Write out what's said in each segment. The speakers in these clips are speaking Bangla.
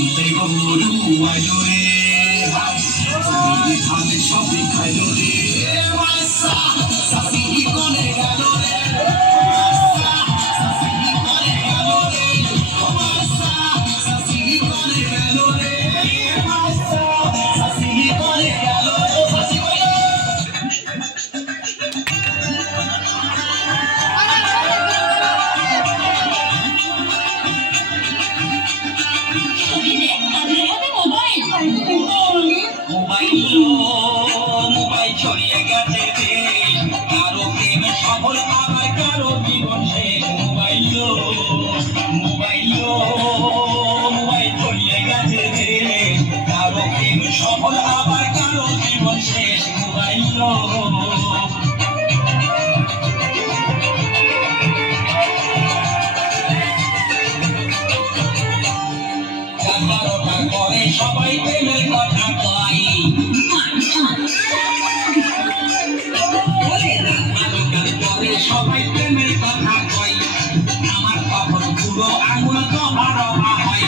ঘুমতে গরু আইলো রে ভাই ভাবে সবই খাইলো রে মাইসা সাসি কোনে গেল রে সাসি কোনে গেল রে মাইসা সাসি কোনে গেল রে মাইসা সাসি কোনে গেল রে সাসি মোবাইল ছড়িয়ে গেছে কারো প্রেমে সফল আবার কারো জীবন শেষ মোবাইল মোবাইল ছড়িয়ে গেছে কারো প্রেমে সফল আবার কারো জীবন শেষ মোবাইল করে সবাই প্রেমের কথা কয় করে সবাই প্রেমের কথা কয় আমার কখন পুরো আঙুল তোমার হয়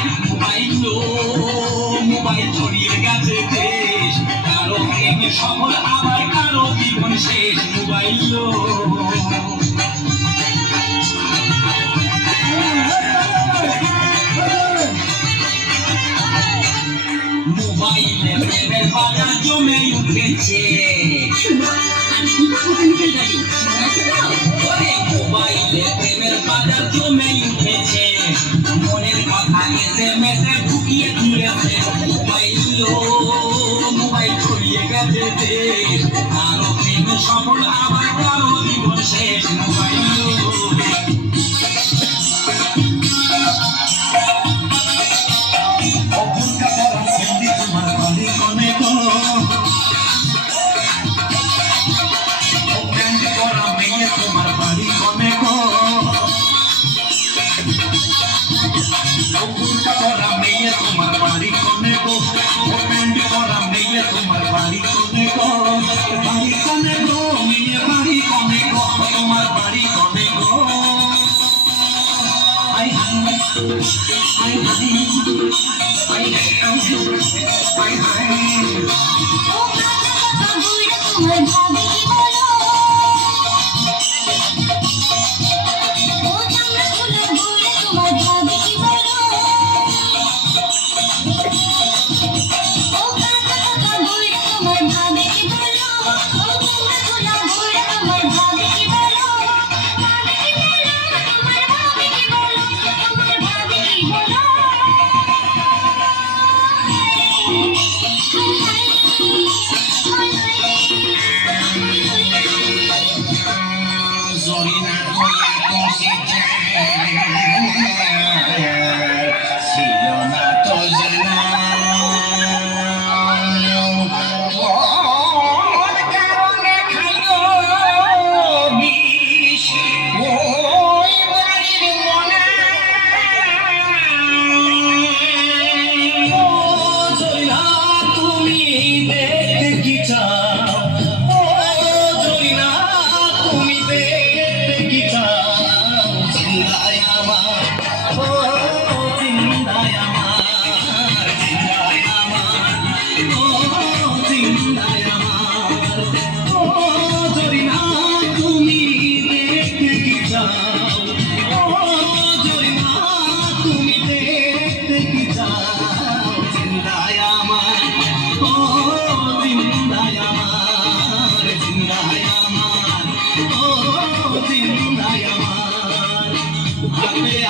মোবাইল ছড়িয়ে গেছে দেশ কারো প্রেমে সফল আবার কারো জীবন শেষ মোবাইল মোবাইলে প্রেমের বাজার জমে উঠেছে মোবাইলে প্রেমের বাজার জমে উঠেছে মনের কথা এসে মেসে ঢুকিয়ে দিয়েছে মোবাইল ছড়িয়ে গেছে কারো প্রেমে সফল আবার কারো জীবন শেষ মোবাইল তোমার বাড়ি কোনে গো ওপেন্ড করা মেয়ে তোমার বাড়ি কোনে গো মেয়ে বাড়ি কোনে গো তোমার বাড়ি কোনে গো আই হাই আই হাই আই হাই হাই ও কথা বুড়া তোমার ভাবি বলো ও চামড়া ফুলের বুড়া তোমার ভাবি বলো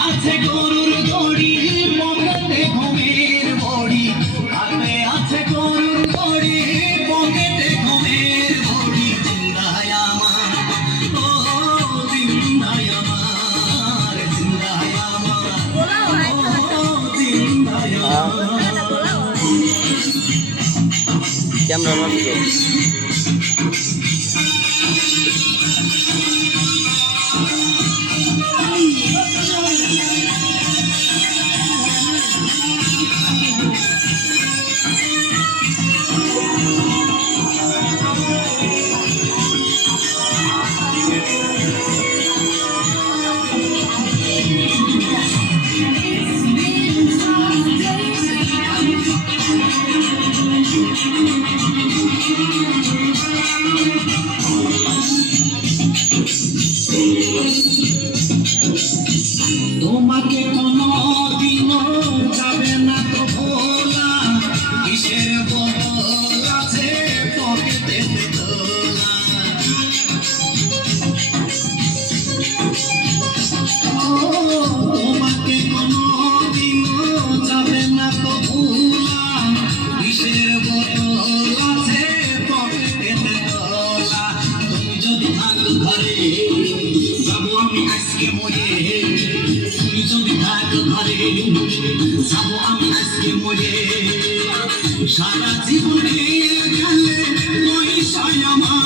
আছে গরুর দড়ি পকেটে ঘুমের বড়ি হাতে আছে গরুর দড়ি পকেটে ঘুমের বড়ি জিন্দায় আমার ও জিন্দায় আমার জিন্দায় আমার ও জিন্দায় আমার ক্যামেরা নষ্ট যাবো আমি আজকে মরে তুমি যদি থাকো ঘরে যাবো আমি আজকে মরে সারা জীবনে গেলে পয়সায় আমার